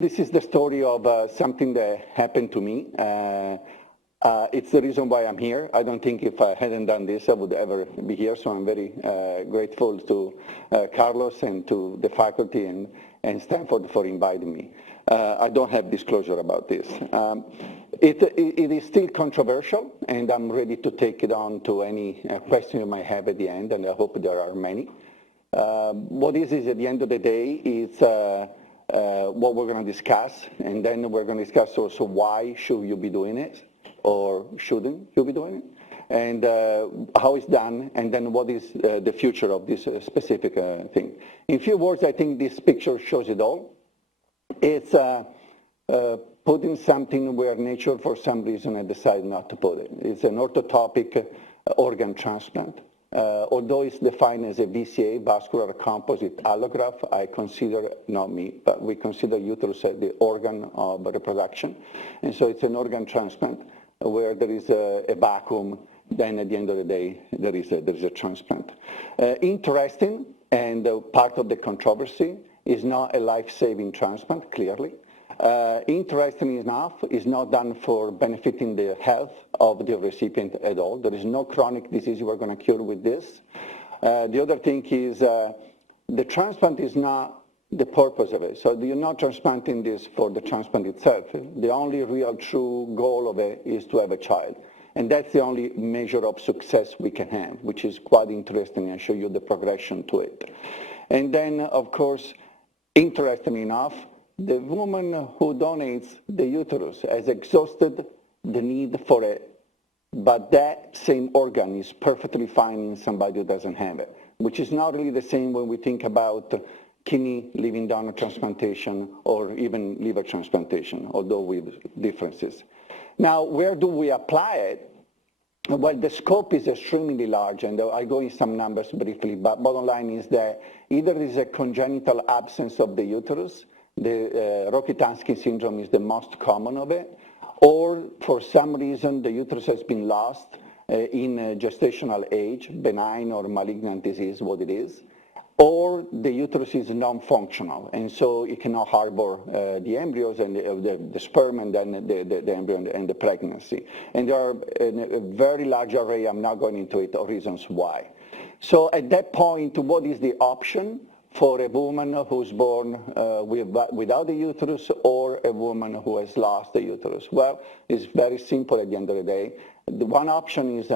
This is the story of something that happened to me. It's the reason why I'm here. I don't think if I hadn't done this, I would ever be here. So I'm very grateful to Carlos and to the faculty and Stanford for inviting me. I don't have disclosure about this. It is still controversial, and I'm ready to take it on to any question you might have at the end, and I hope there are many. What is at the end of the day is what we're going to discuss, and then we're going to discuss also why should you be doing it or shouldn't you be doing it, and how it's done, and then what is the future of this specific thing. In few words, I think this picture shows it all. It's putting something where nature, for some reason, has decided not to put it. It's an orthotopic organ transplant. Although it's defined as a VCA, vascular composite allograft, I consider, not me, but we consider uterus as the organ of reproduction. And so it's an organ transplant where there is a vacuum, then at the end of the day, there is a transplant. Interesting, and part of the controversy, is not a life-saving transplant, clearly. Interesting enough, is not done for benefiting the health of the recipient at all. There is no chronic disease we're going to cure with this. The other thing is the transplant is not the purpose of it. So you're not transplanting this for the transplant itself. The only real true goal of it is to have a child. And that's the only measure of success we can have, which is quite interesting. I'll show you the progression to it. And then, of course, interestingly enough, the woman who donates the uterus has exhausted the need for it, but that same organ is perfectly fine in somebody who doesn't have it, which is not really the same when we think about kidney living donor transplantation or even liver transplantation, although with differences. Now, where do we apply it? Well, the scope is extremely large, and I go in some numbers briefly, but bottom line is that either there is a congenital absence of the uterus, the Rokitansky syndrome is the most common of it, or for some reason the uterus has been lost in gestational age, benign or malignant disease, what it is, or the uterus is non-functional, and so it cannot harbor the embryos and the sperm, and then the embryo and the pregnancy. And there are a very large array, I'm not going into it, of reasons why. So at that point, what is the option for a woman who's born without a uterus, or a woman who has lost the uterus? Well, it's very simple at the end of the day. The one option is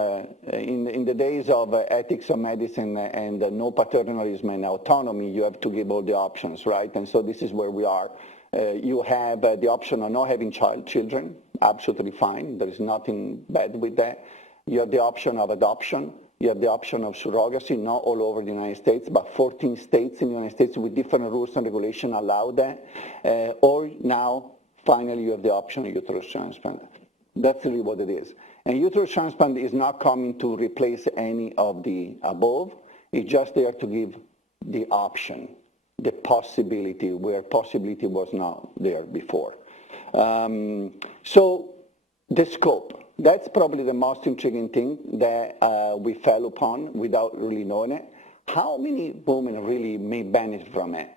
in the days of ethics of medicine and no paternalism and autonomy, you have to give all the options, right? And so this is where we are. You have the option of not having children, absolutely fine. There is nothing bad with that. You have the option of adoption. You have the option of surrogacy, not all over the United States, but 14 states in the United States with different rules and regulations allow that. Or now, finally, you have the option of uterus transplant. That's really what it is. And uterus transplant is not coming to replace any of the above. It's just there to give the option, the possibility, where possibility was not there before. So the scope. That's probably the most intriguing thing that we fell upon without really knowing it. How many women really may benefit from it?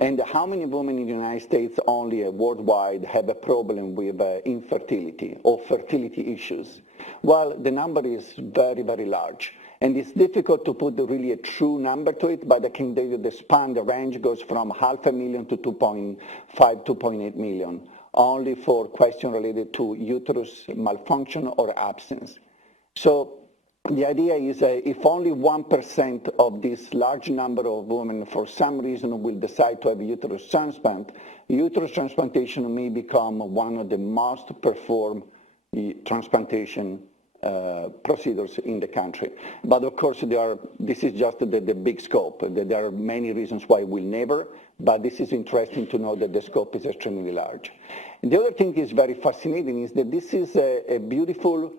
And how many women in the United States only worldwide have a problem with infertility or fertility issues? Well, the number is very, very large. And it's difficult to put really a true number to it, but I can tell you the span, the range goes from 500,000 to 2.5, 2.8 million. Only for questions related to uterus malfunction or absence. So the idea is if only 1% of this large number of women for some reason will decide to have a uterus transplantation may become one of the most performed transplantation procedures in the country. But of course, this is just the big scope. There are many reasons why we'll never, but this is interesting to know that the scope is extremely large. And the other thing is very fascinating is that this is a beautiful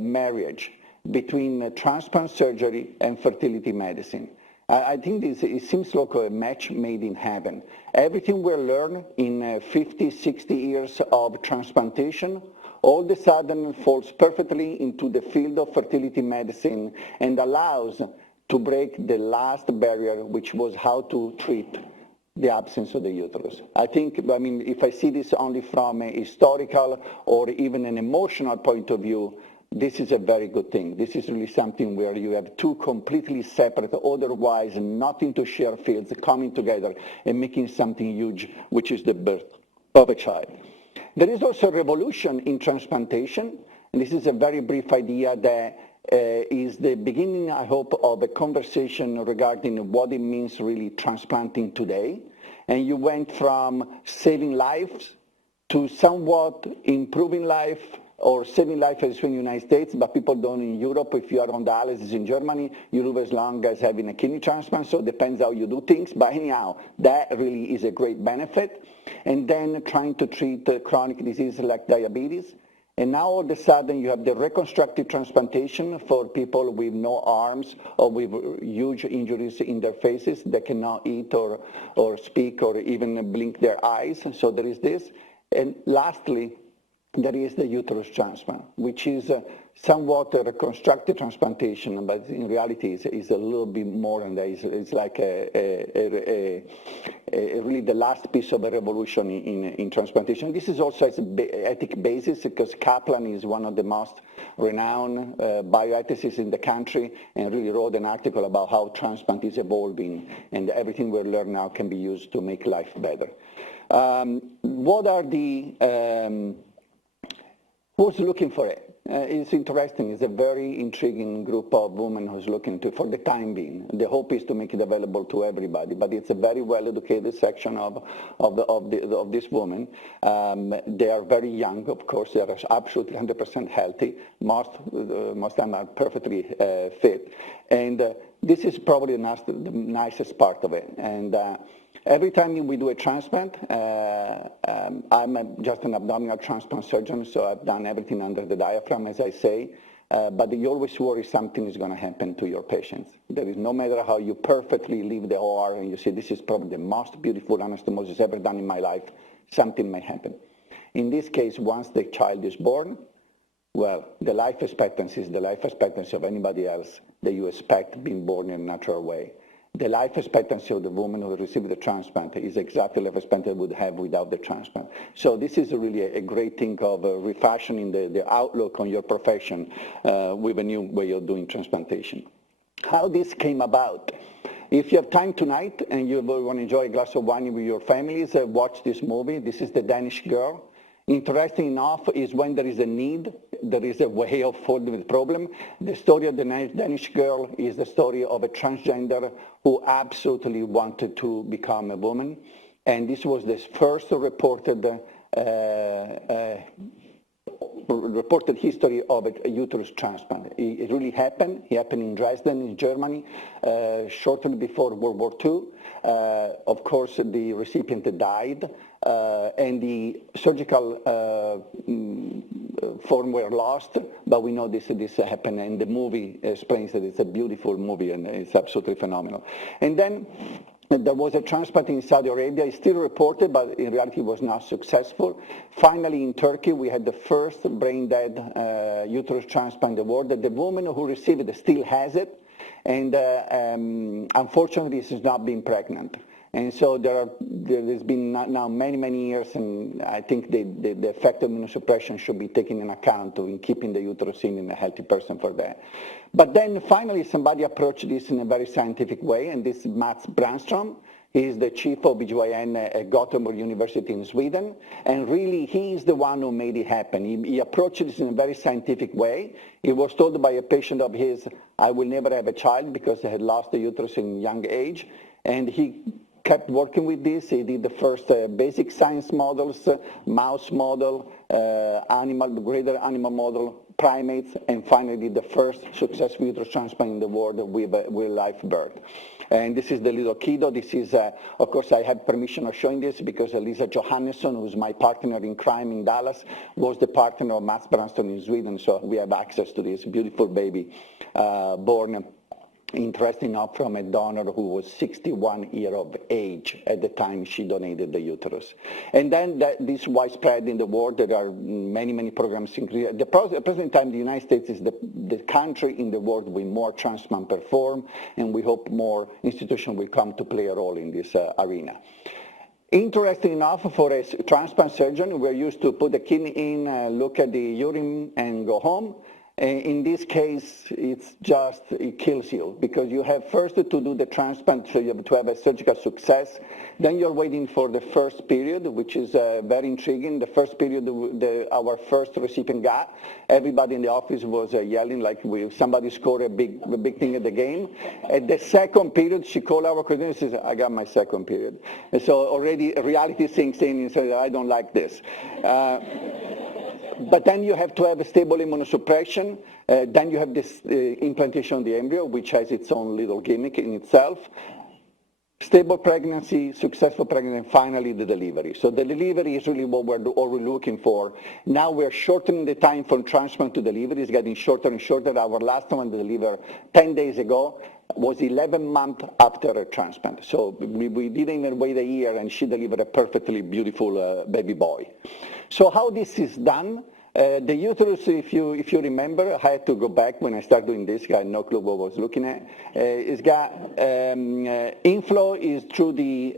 marriage between transplant surgery and fertility medicine. I think it seems like a match made in heaven. Everything we learn in 50, 60 years of transplantation all of a sudden falls perfectly into the field of fertility medicine and allows to break the last barrier, which was how to treat the absence of the uterus. I mean, if I see this only from a historical or even an emotional point of view, this is a very good thing. This is really something where you have two completely separate, otherwise nothing to share fields coming together and making something huge, which is the birth of a child. There is also a revolution in transplantation, and this is a very brief idea that is the beginning, I hope, of a conversation regarding what it means really transplanting today. And you went from saving lives to somewhat improving life, or saving life as in the United States, but people don't in Europe. If you are on dialysis in Germany, you live as long as having a kidney transplant, so it depends how you do things. But anyhow, that really is a great benefit. And then trying to treat chronic diseases like diabetes. And now all of a sudden you have the reconstructive transplantation for people with no arms or with huge injuries in their faces that cannot eat or speak or even blink their eyes. So there is this. And lastly, there is the uterus transplant, which is somewhat a reconstructive transplantation, but in reality is a little bit more than that. It's like really the last piece of a revolution in transplantation. This is also as an ethic basis, because Kaplan is one of the most renowned bioethicists in the country, and really wrote an article about how transplant is evolving, and everything we learn now can be used to make life better. What are the who's looking for it? It's interesting. It's a very intriguing group of women who's looking to, for the time being. The hope is to make it available to everybody, but it's a very well-educated section of this woman. They are very young, of course. They are absolutely 100% healthy. Most of them are perfectly fit. And this is probably the nicest part of it. And every time we do a transplant, I'm just an abdominal transplant surgeon, so I've done everything under the diaphragm, as I say, but you always worry something is going to happen to your patients. There is no matter how you perfectly leave the OR and you say, this is probably the most beautiful anastomosis ever done in my life, something may happen. In this case, once the child is born, well, the life expectancy is the life expectancy of anybody else that you expect being born in a natural way. The life expectancy of the woman who received the transplant is exactly the life expectancy would have without the transplant. So this is really a great thing of refashioning the outlook on your profession with a new way of doing transplantation. How this came about? If you have time tonight and you want to enjoy a glass of wine with your families, watch this movie. This is The Danish Girl. Interesting enough is when there is a need, there is a way of solving the problem. The story of the Danish girl is the story of a transgender who absolutely wanted to become a woman. And this was the first reported history of a uterus transplant. It really happened. It happened in Dresden, in Germany, shortly before World War II. Of course, the recipient died, and the surgical form were lost, but we know this happened, and the movie explains that it's a beautiful movie, and it's absolutely phenomenal. And then there was a transplant in Saudi Arabia. It's still reported, but in reality was not successful. Finally, in Turkey, we had the first brain-dead uterus transplant in the world. The woman who received it still has it, and unfortunately, she's not been pregnant. And so there's been now many years, and I think the effect of immunosuppression should be taken in account in keeping the uterus in a healthy person for that. But then finally somebody approached this in a very scientific way, and this is Mats Brandström. He is the chief of OB/GYN at Gothenburg University in Sweden, and really he is the one who made it happen. He approached this in a very scientific way. He was told by a patient of his, I will never have a child because he had lost the uterus in young age, and he kept working with this. He did the first basic science models, mouse model, greater animal model, primates, and finally did the first successful uterus transplant in the world with live birth. And this is the little kiddo. This is, of course, I had permission of showing this because Lisa Johannesson, who's my partner in crime in Dallas, was the partner of Mats Brandström in Sweden, so we have access to this beautiful baby born interesting enough, from a donor who was 61 years of age at the time she donated the uterus. And then this widespread in the world. There are many, many programs. At the present time, the United States is the country in the world with more transplant performed, and we hope more institutions will come to play a role in this arena. Interesting enough, for a transplant surgeon, we're used to put the kidney in, look at the urine, and go home. In this case, it kills you, because you have first to do the transplant, so you have to have a surgical success. Then you're waiting for the first period, which is very intriguing. The first period our first recipient got, everybody in the office was yelling like somebody scored a big thing at the game. At the second period, she called our coordinator and says, I got my second period. And so already reality sinks in and says, I don't like this. But then you have to have a stable immunosuppression. Then you have this implantation of the embryo, which has its own little gimmick in itself. Stable pregnancy, successful pregnancy, and finally the delivery. So the delivery is really what we're looking for. Now we're shortening the time from transplant to delivery. It's getting shorter and shorter. Our last one delivered 10 days ago was 11 months after a transplant. So we didn't even wait a year, and she delivered a perfectly beautiful baby boy. So how this is done? The uterus, if you remember, I had to go back when I started doing this. I had no clue what I was looking at. It's got inflow is through the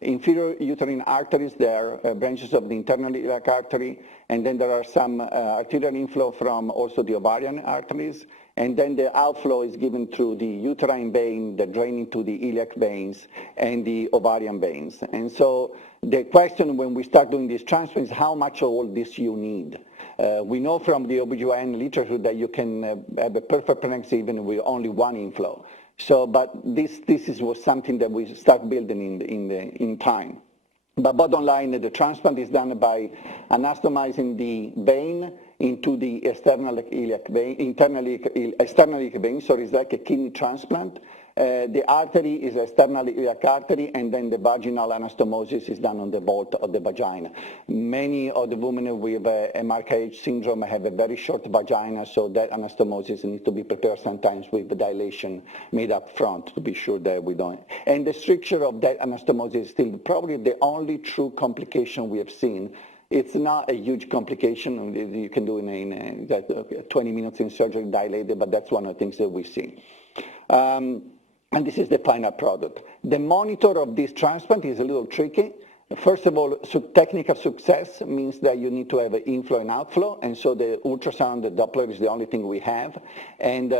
inferior uterine arteries. There are branches of the internal iliac artery, and then there are some arterial inflow from also the ovarian arteries. And then the outflow is given through the uterine vein, the draining to the iliac veins and the ovarian veins. And so the question when we start doing these transplants is how much of all this you need. We know from the OBGYN literature that you can have a perfect pregnancy even with only one inflow. So, but this was something that we start building in time. But bottom line, the transplant is done by anastomizing the vein into the external iliac vein, external iliac vein, so it's like a kidney transplant. The artery is external iliac artery, and then the vaginal anastomosis is done on the vault of the vagina. Many of the women with MRKH syndrome have a very short vagina, so that anastomosis needs to be prepared sometimes with the dilation made up front to be sure that we don't. And the stricture of that anastomosis is still probably the only true complication we have seen. It's not a huge complication. You can do in 20 minutes in surgery dilated, but that's one of the things that we see. And this is the final product. The monitor of this transplant is a little tricky. First of all, technical success means that you need to have an inflow and outflow, and so the ultrasound, the Doppler is the only thing we have. And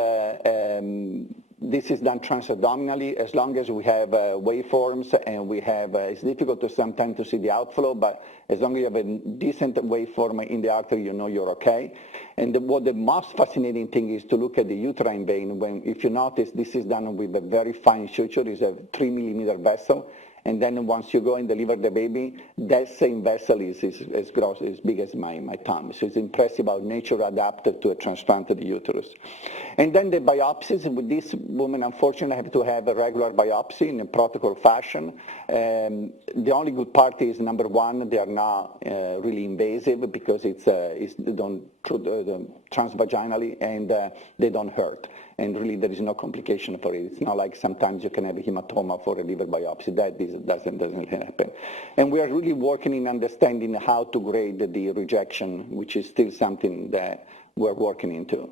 this is done transabdominally as long as we have waveforms, and we have, it's difficult to sometimes to see the outflow, but as long as you have a decent waveform in the artery, you know you're okay. And what the most fascinating thing is to look at the uterine vein. If you notice, this is done with a very fine suture. It's a 3 millimeter vessel. And then once you go and deliver the baby, that same vessel is as gross, as big as my thumb. So it's impressive how nature adapted to a transplanted uterus. And then the biopsies. With this woman, unfortunately, have to have a regular biopsy in a protocol fashion. The only good part is, number one, they are not really invasive because it's done transvaginally, and they don't hurt. And really, there is no complication for it. It's not like sometimes you can have a hematoma for a liver biopsy. That doesn't happen. And we are really working in understanding how to grade the rejection, which is still something that we're working into.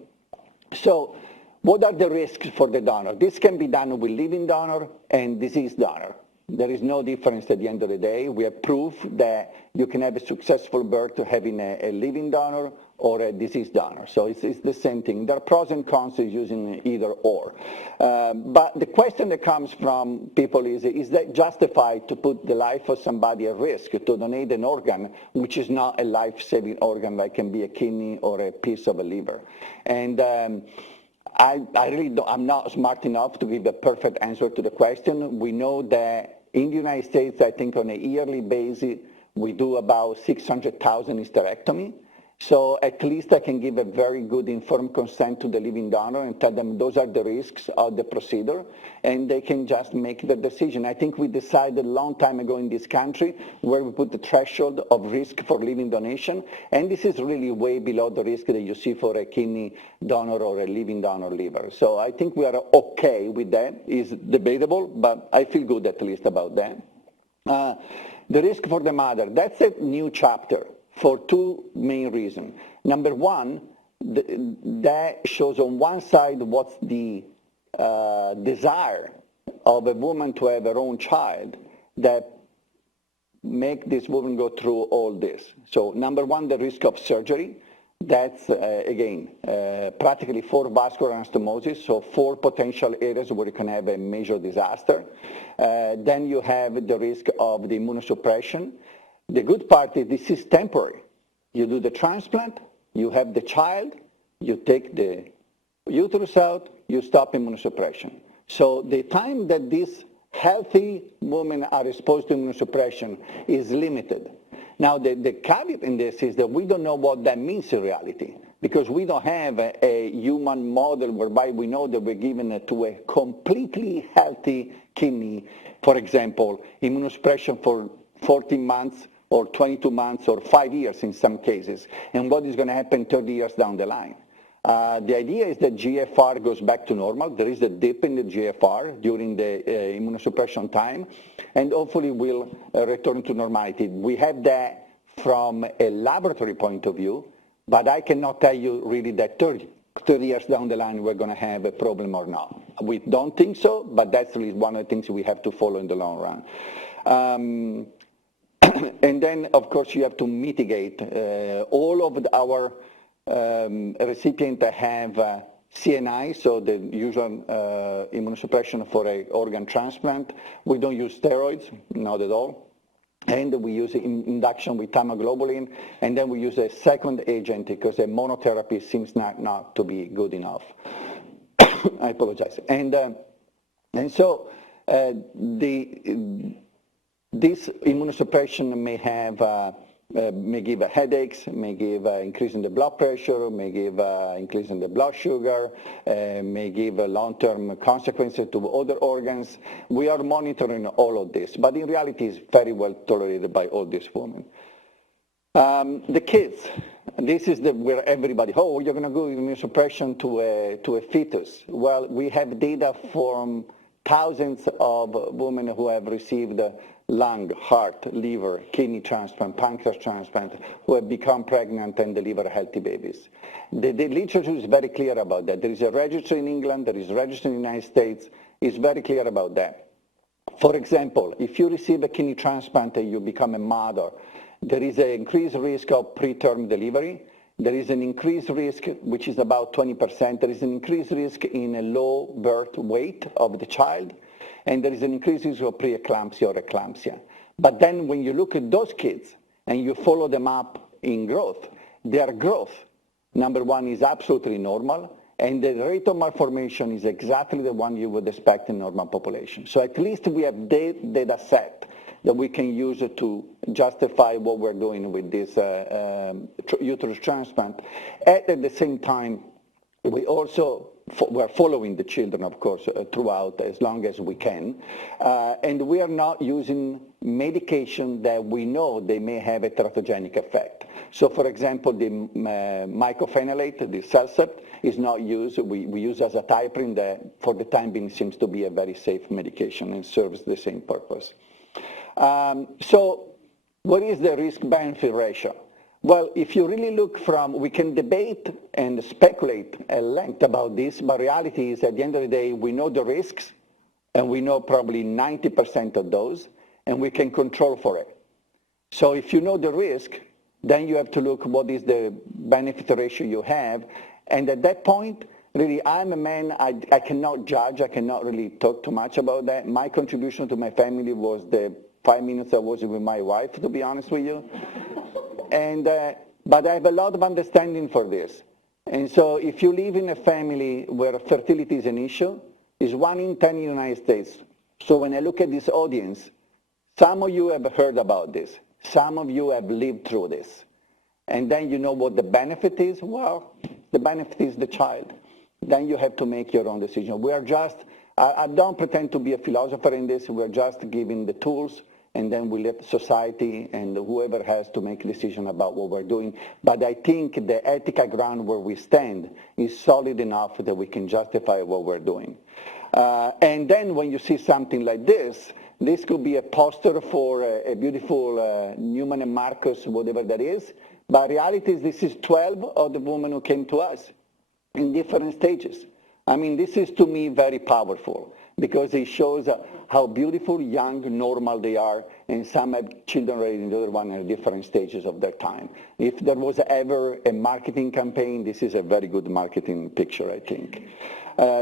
So what are the risks for the donor? This can be done with living donor and deceased donor. There is no difference at the end of the day. We have proof that you can have a successful birth having a living donor or a deceased donor. So it's the same thing. There are pros and cons to using either or. But the question that comes from people is that justified to put the life of somebody at risk to donate an organ which is not a life-saving organ, like can be a kidney or a piece of a liver? And I'm not smart enough to give a perfect answer to the question. We know that in the United States, I think on a yearly basis, we do about 600,000 hysterectomy. So at least I can give a very good informed consent to the living donor and tell them those are the risks of the procedure, and they can just make the decision. I think we decided a long time ago in this country where we put the threshold of risk for living donation, and this is really way below the risk that you see for a kidney donor or a living donor liver. So I think we are okay with that. It's debatable, but I feel good at least about that. The risk for the mother, that's a new chapter for two main reasons. Number one, that shows on one side what's the desire of a woman to have her own child that make this woman go through all this. So number one, the risk of surgery. That's, again, practically 4 vascular anastomosis, so 4 potential areas where you can have a major disaster. Then you have the risk of the immunosuppression. The good part is this is temporary. You do the transplant, you have the child, you take the uterus out, you stop immunosuppression. So the time that these healthy women are exposed to immunosuppression is limited. Now, the caveat in this is that we don't know what that means in reality, because we don't have a human model whereby we know that we're given it to a completely healthy kidney, for example, immunosuppression for 14 months or 22 months or 5 years in some cases, and what is going to happen 30 years down the line. The idea is that GFR goes back to normal. There is a dip in the GFR during the immunosuppression time, and hopefully will return to normality. We have that from a laboratory point of view, but I cannot tell you really that 30 years down the line we're going to have a problem or not. We don't think so, but that's really one of the things we have to follow in the long run. And then, of course, you have to mitigate. All of our recipients have CNI, so the usual immunosuppression for an organ transplant. We don't use steroids, not at all. And we use induction with thymoglobulin, and then we use a second agent because a monotherapy seems not to be good enough. I apologize. And so this immunosuppression may give headaches, may give increase in the blood pressure, may give increase in the blood sugar, may give long-term consequences to other organs. We are monitoring all of this, but in reality it's very well tolerated by all these women. The kids, this is where everybody, oh, you're going to go immunosuppression to a fetus. Well, we have data from thousands of women who have received lung, heart, liver, kidney transplant, pancreas transplant, who have become pregnant and deliver healthy babies. The literature is very clear about that. There is a registry in England, there is a registry in the United States. It's very clear about that. For example, if you receive a kidney transplant and you become a mother, there is an increased risk of preterm delivery. There is an increased risk, which is about 20%. There is an increased risk in a low birth weight of the child. And there is an increased risk of preeclampsia or eclampsia. But then when you look at those kids and you follow them up in growth, their growth, number one, is absolutely normal, and the rate of malformation is exactly the one you would expect in normal population. So at least we have data set that we can use to justify what we're doing with this uterus transplant. At the same time, we're following the children, of course, throughout as long as we can. And we are not using medication that we know they may have a teratogenic effect. So, for example, the mycophenolate, the Celcept, is not used. We use azathioprine that, for the time being, seems to be a very safe medication and serves the same purpose. So what is the risk-benefit ratio? Well, if you really look we can debate and speculate at length about this, but reality is at the end of the day, we know the risks, and we know probably 90% of those, and we can control for it. So if you know the risk, then you have to look what is the benefit ratio you have, and at that point, really, I'm a man, I cannot judge, I cannot really talk too much about that. My contribution to my family was the 5 minutes I was with my wife, to be honest with you. And, but I have a lot of understanding for this. And so if you live in a family where fertility is an issue, it's 1 in 10 in the United States. So when I look at this audience, some of you have heard about this. Some of you have lived through this. and then you know what the benefit is, well, the benefit is the child. Then you have to make your own decision. We are just, I don't pretend to be a philosopher in this, we're just giving the tools, and then we let society and whoever has to make a decision about what we're doing. But I think the ethical ground where we stand is solid enough that we can justify what we're doing. And then when you see something like this could be a poster for a beautiful Newman and Marcus, whatever that is. But reality is this is 12 of the women who came to us in different stages. I mean, this is to me very powerful because it shows how beautiful, young, normal they are, and some have children already, and the other one are at different stages of their time. If there was ever a marketing campaign, this is a very good marketing picture, I think.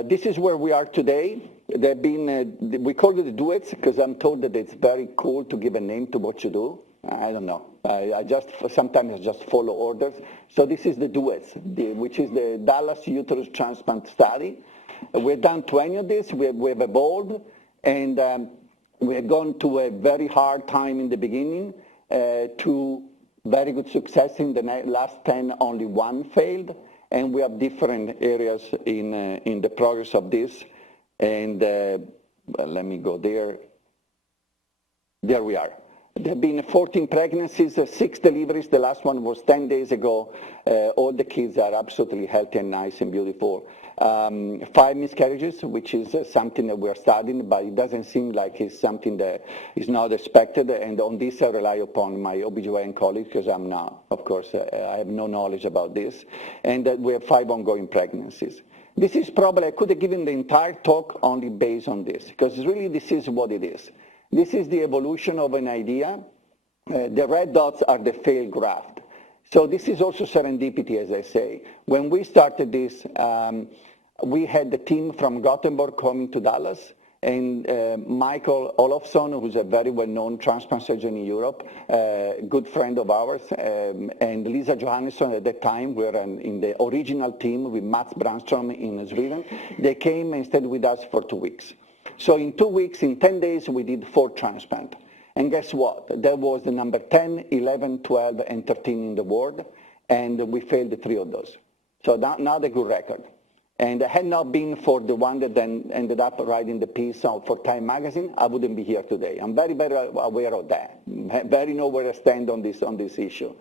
This is where we are today. There have been, we call it the duets because I'm told that it's very cool to give a name to what you do. I don't know. I just sometimes just follow orders. So this is the duets, which is the Dallas Uterus Transplant Study. We've done 20 of this. We have evolved, and we have gone to a very hard time in the beginning to very good success in the last 10. Only one failed, and we have different areas in the progress of this. And well, let me go there. There we are. There have been 14 pregnancies, 6 deliveries. The last one was 10 days ago. All the kids are absolutely healthy and nice and beautiful. 5 miscarriages, which is something that we're studying, but it doesn't seem like it's something that is not expected. And on this, I rely upon my OBGYN colleagues because I'm not, of course, I have no knowledge about this. And we have 5 ongoing pregnancies. This is probably, I could have given the entire talk only based on this, because really this is what it is. This is the evolution of an idea. The red dots are the failed graft. So this is also serendipity, as I say. When we started this, we had the team from Gothenburg coming to Dallas, and Michael Olofsson, who's a very well-known transplant surgeon in Europe, a good friend of ours, and Lisa Johansson at that time were in the original team with Mats Brandström in Sweden. They came and stayed with us for 2 weeks. So in 2 weeks, in 10 days, we did 4 transplants. And guess what? That was the number 10, 11, 12, and 13 in the world, and we failed 3 of those. So not a good record. And had not been for the one that then ended up writing the piece for Time Magazine, I wouldn't be here today. I'm very, very aware of that. Very know where I stand on this issue.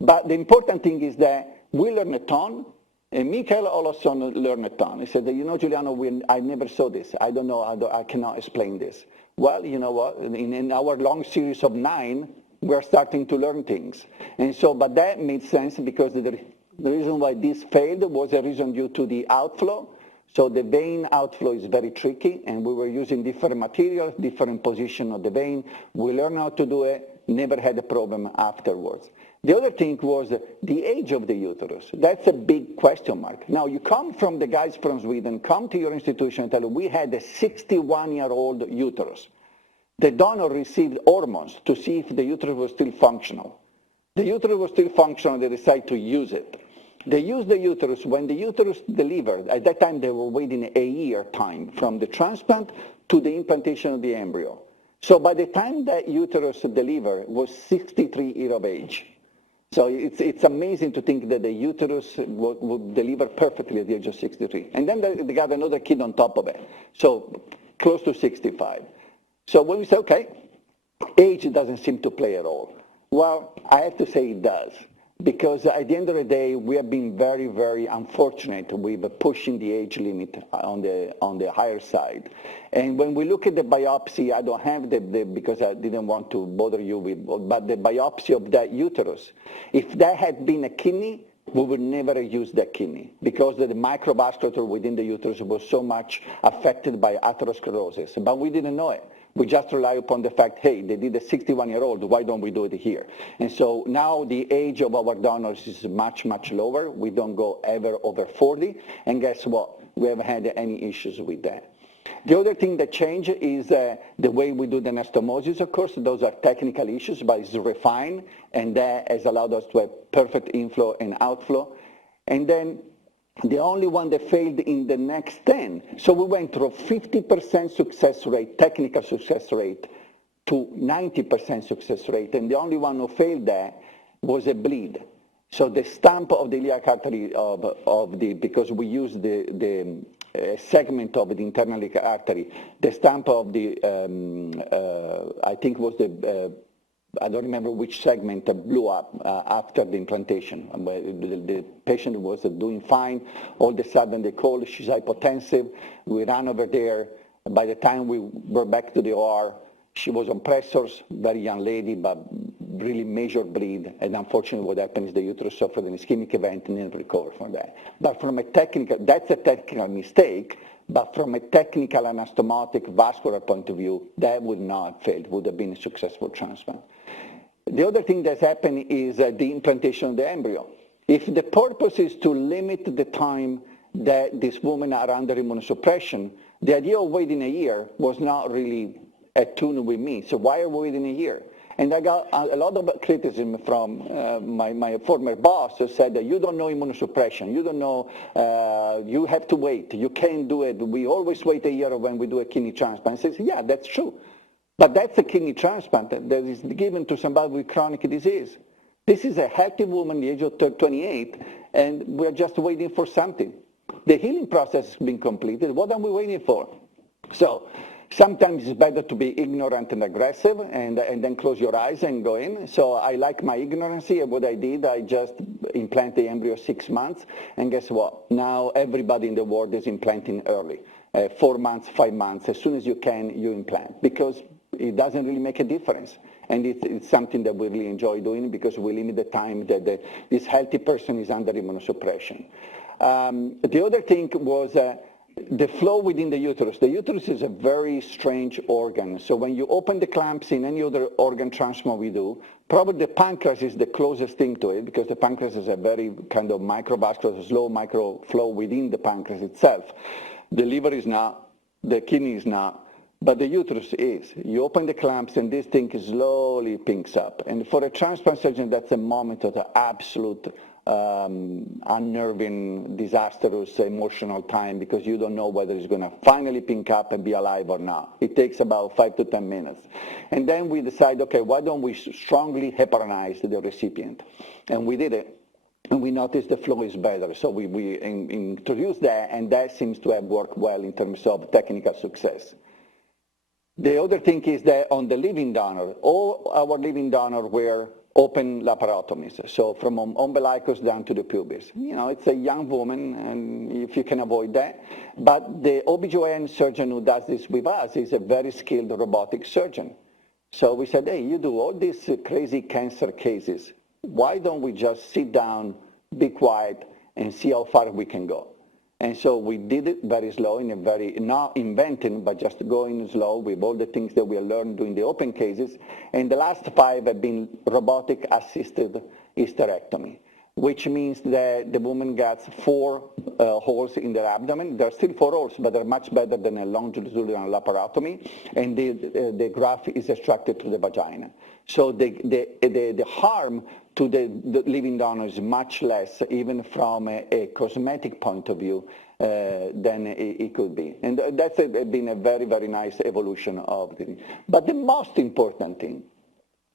But the important thing is that we learn a ton. And Michael Olofsson learned a ton. He said, you know, Guiliano, I never saw this. I don't know, I cannot explain this. Well, you know what, in our long series of 9, we're starting to learn things. And so, but that made sense because the reason why this failed was a reason due to the outflow. So the vein outflow is very tricky, and we were using different materials, different position of the vein. We learned how to do it, never had a problem afterwards. The other thing was the age of the uterus. That's a big question mark. Now, you come from the guys from Sweden, come to your institution and tell you, we had a 61-year-old uterus. The donor received hormones to see if the uterus was still functional. The uterus was still functional, they decided to use it. They used the uterus. When the uterus delivered, at that time they were waiting a year time from the transplant to the implantation of the embryo. So by the time that uterus delivered was 63 years of age. So it's amazing to think that the uterus would deliver perfectly at the age of 63. And then they got another kid on top of it, so close to 65. So when we say, okay, age doesn't seem to play a role. Well, I have to say it does, because at the end of the day, we have been very, very unfortunate with pushing the age limit on the higher side. And when we look at the biopsy, I don't have because I didn't want to bother you with, but the biopsy of that uterus, if that had been a kidney, we would never use that kidney because the microvasculature within the uterus was so much affected by atherosclerosis, but we didn't know it. We just rely upon the fact, hey, they did a 61-year-old, why don't we do it here? And so now the age of our donors is much, much lower. We don't go ever over 40, and guess what? We haven't had any issues with that. The other thing that changed is the way we do the anastomosis, of course. Those are technical issues, but it's refined, and that has allowed us to have perfect inflow and outflow. And then the only one that failed in the next 10. So we went from 50% success rate, technical success rate, to 90% success rate, and the only one who failed that was a bleed. So the stump of the iliac artery because we use the segment of the internal iliac artery, the stump of the, I think was the, I don't remember which segment blew up after the implantation. The patient was doing fine. All of a sudden they called, she's hypotensive. We ran over there. By the time we were back to the OR, she was on pressors, very young lady, but really major bleed. And unfortunately what happened is the uterus suffered an ischemic event and didn't recover from that. But from a technical, that's a technical mistake. But from a technical anastomotic vascular point of view, that would not have failed, would have been a successful transplant. The other thing that's happened is the implantation of the embryo. If the purpose is to limit the time that these women are under immunosuppression, the idea of waiting a year was not really attuned with me. So why are we waiting a year? And I got a lot of criticism from my former boss who said that you don't know immunosuppression, you don't know, you have to wait, you can't do it. We always wait a year when we do a kidney transplant. I said, yeah, that's true. But that's a kidney transplant that is given to somebody with chronic disease. This is a healthy woman, the age of 28, and we're just waiting for something. The healing process has been completed. What are we waiting for? So sometimes it's better to be ignorant and aggressive and then close your eyes and go in. So I like my ignorancy, and what I did, I just implanted the embryo 6 months, and guess what? Now everybody in the world is implanting early. 4 months, 5 months, as soon as you can, you implant, because it doesn't really make a difference. And it's something that we really enjoy doing because we limit the time that this healthy person is under immunosuppression. The other thing was the flow within the uterus. The uterus is a very strange organ. So when you open the clamps in any other organ transplant we do, probably the pancreas is the closest thing to it because the pancreas is a very kind of microvascular, slow microflow within the pancreas itself. The liver is not, the kidney is not, but the uterus is. You open the clamps and this thing slowly pinks up. And for a transplant surgeon, that's a moment of the absolute unnerving, disastrous, emotional time because you don't know whether it's going to finally pink up and be alive or not. It takes about 5 to 10 minutes. And then we decide, okay, why don't we strongly heparinize the recipient? And we did it. And we noticed the flow is better. So we introduced that, and that seems to have worked well in terms of technical success. The other thing is that on the living donor, all our living donor were open laparotomies, so from umbilicus down to the pubis. You know, it's a young woman, and if you can avoid that. But the OBGYN surgeon who does this with us is a very skilled robotic surgeon. So we said, hey, you do all these crazy cancer cases. Why don't we just sit down, be quiet, and see how far we can go? And so we did it very slow, in a very, not inventing, but just going slow with all the things that we learned doing the open cases. And the last 5 have been robotic-assisted hysterectomy, which means that the woman gets 4 holes in their abdomen. There are still 4 holes, but they're much better than a longitudinal laparotomy, and the graft is extracted through the vagina. So the harm to the living donor is much less, even from a cosmetic point of view, than it could be. And that's been a very, very nice evolution of the thing. But the most important thing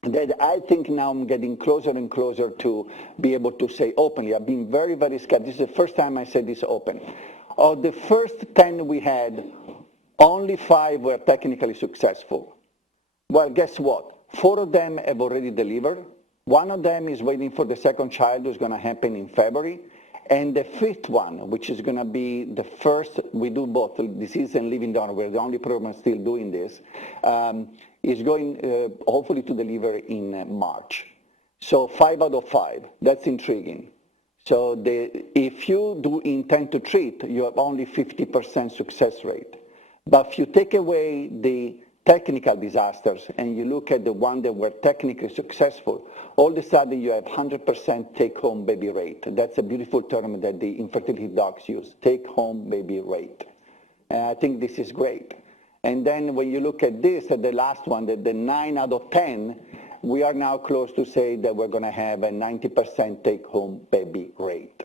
that I think now I'm getting closer and closer to be able to say openly, I've been very, very scared. This is the first time I said this open. Of the first 10 we had, only 5 were technically successful. Well, guess what? 4 of them have already delivered. 1 of them is waiting for the second child, who's going to happen in February. And the 5th one, which is going to be the first, we do both disease and living donor, we're the only program still doing this, is going hopefully to deliver in March. So 5 out of 5, that's intriguing. So if you do intend to treat, you have only 50% success rate. But if you take away the technical disasters and you look at the ones that were technically successful, all of a sudden you have 100% take-home baby rate. That's a beautiful term that the infertility docs use, take-home baby rate. And I think this is great. And then when you look at this, at the last one, the 9 out of 10, we are now close to say that we're going to have a 90% take-home baby rate,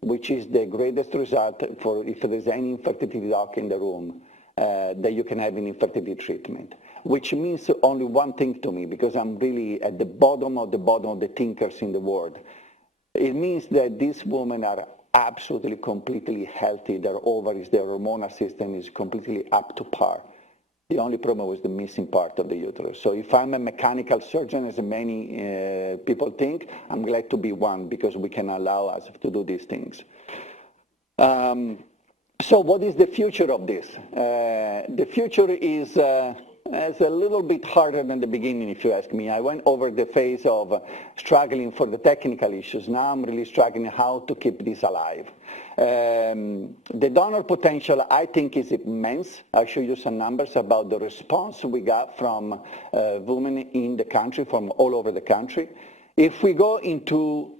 which is the greatest result for if there's any infertility doc in the room that you can have in infertility treatment, which means only one thing to me, because I'm really at the bottom of the thinkers in the world. it means that these women are absolutely completely healthy. Their ovaries, their hormonal system is completely up to par. The only problem was the missing part of the uterus. So if I'm a mechanical surgeon, as many people think, I'm glad to be one, because we can allow us to do these things. So what is the future of this? The future is a little bit harder than the beginning, if you ask me. I went over the phase of struggling for the technical issues. Now I'm really struggling how to keep this alive. The donor potential, I think, is immense. I'll show you some numbers about the response we got from women in the country, from all over the country. If we go into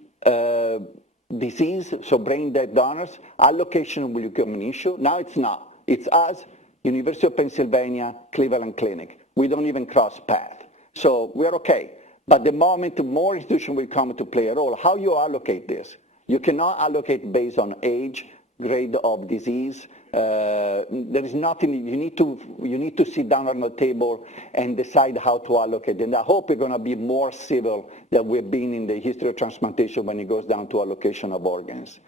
disease, so brain dead donors, allocation will become an issue. Now it's not. It's us, University of Pennsylvania, Cleveland Clinic. We don't even cross paths. So we're okay. But the moment more institutions will come to play a role, how you allocate this? You cannot allocate based on age, grade of disease. There is nothing, you need to sit down on the table and decide how to allocate. And I hope we're going to be more civil than we've been in the history of transplantation when it goes down to allocation of organs.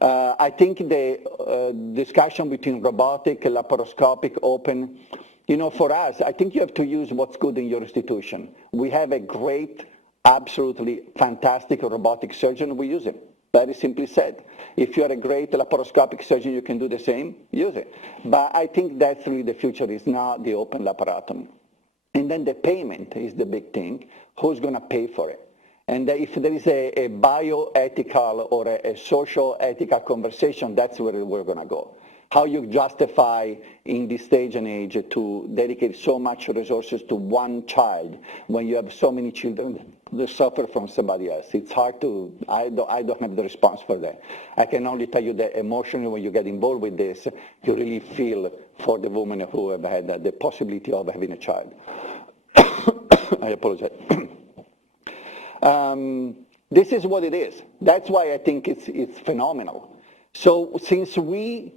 I think the discussion between robotic, laparoscopic, open, you know, for us, I think you have to use what's good in your institution. We have a great, absolutely fantastic robotic surgeon, we use it. Very simply said. If you're a great laparoscopic surgeon, you can do the same, use it. But I think that's really the future, is not the open laparotomy. And then the payment is the big thing. Who's going to pay for it? And if there is a bioethical or a social ethical conversation, that's where we're going to go. How you justify in this stage and age to dedicate so much resources to one child when you have so many children that suffer from somebody else. It's hard to, I don't have the response for that. I can only tell you that emotionally when you get involved with this, you really feel for the women who have had the possibility of having a child. I apologize. This is what it is. That's why I think it's phenomenal. So since we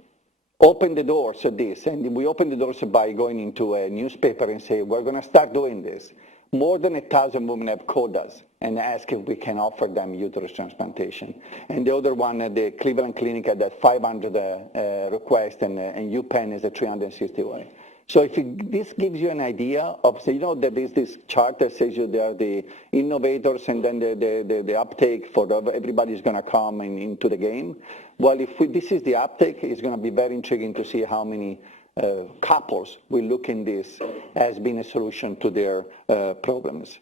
open the doors of this, and we open the doors by going into a newspaper and say, we're going to start doing this. More than 1,000 women have called us and asked if we can offer them uterus transplantation. And the other one, the Cleveland Clinic had that 500 request, and UPenn is at 361. So if this gives you an idea of, so you know, there is this chart that says you there are the innovators and then the uptake for everybody's going to come into the game. Well, if this is the uptake, it's going to be very intriguing to see how many couples will look in this as being a solution to their problems.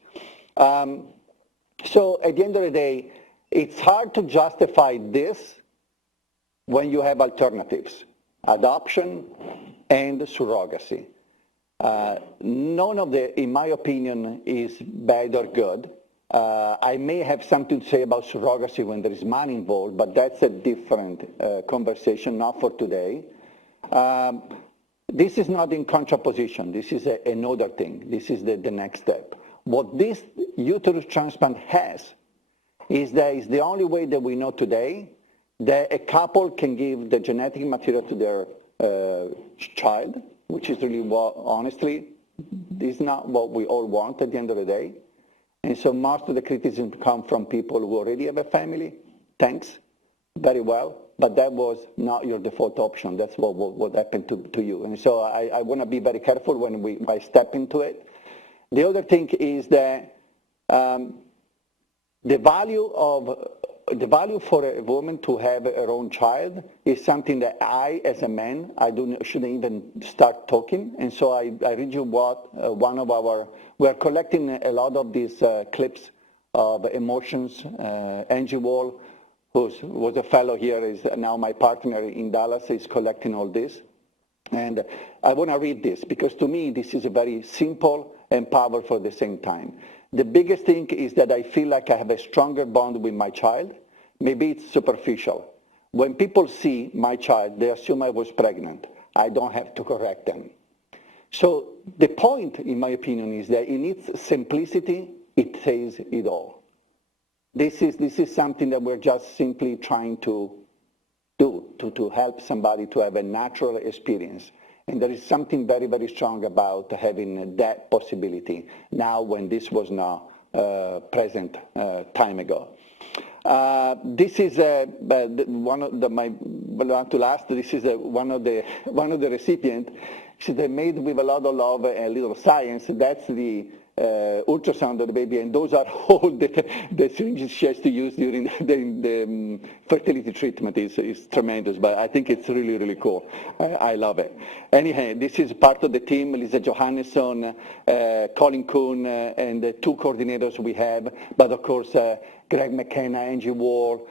So at the end of the day, it's hard to justify this when you have alternatives, adoption and surrogacy. None of the, in my opinion, is bad or good. I may have something to say about surrogacy when there is money involved, but that's a different conversation, not for today. This is not in contraposition. This is another thing. This is the next step. What this uterus transplant has is that it's the only way that we know today that a couple can give the genetic material to their child, which is really what, honestly, is not what we all want at the end of the day. And so most of the criticism come from people who already have a family. Thanks, very well, but that was not your default option. That's what happened to you. And so I want to be very careful when I step into it. The other thing is that the value for a woman to have her own child is something that I, as a man, shouldn't even start talking. And so I read you what we're collecting a lot of these clips of emotions. Angie Wall, who was a fellow here, is now my partner in Dallas, is collecting all this. And I want to read this because to me, this is a very simple and powerful at the same time. The biggest thing is that I feel like I have a stronger bond with my child. Maybe it's superficial. When people see my child, they assume I was pregnant. I don't have to correct them. So the point, in my opinion, is that in its simplicity, it says it all. This is something that we're just simply trying to do, to help somebody to have a natural experience. And there is something very, very strong about having that possibility now when this was not present time ago. This is one of to last. This is one of the recipients. They're made with a lot of love and a little science. That's the ultrasound of the baby, and those are all the syringes she has to use during the fertility treatment. Is tremendous, but I think it's really, really cool. I love it. Anyhow, this is part of the team: Lisa Johannesson, Colin Kuhn, and the 2 coordinators we have, but of course Greg McKenna, Angie Wall,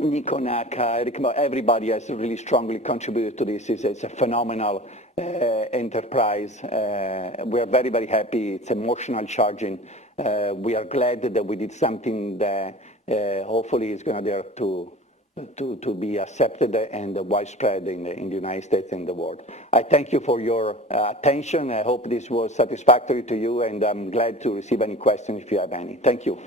Nico Naka, Eric, everybody has really strongly contributed to this. It's a phenomenal enterprise. We are very, very happy. It's emotional charging. We are glad that we did something that hopefully is going to be accepted and widespread in the United States and the world. I thank you for your attention. I hope this was satisfactory to you, and I'm glad to receive any questions if you have any. Thank you.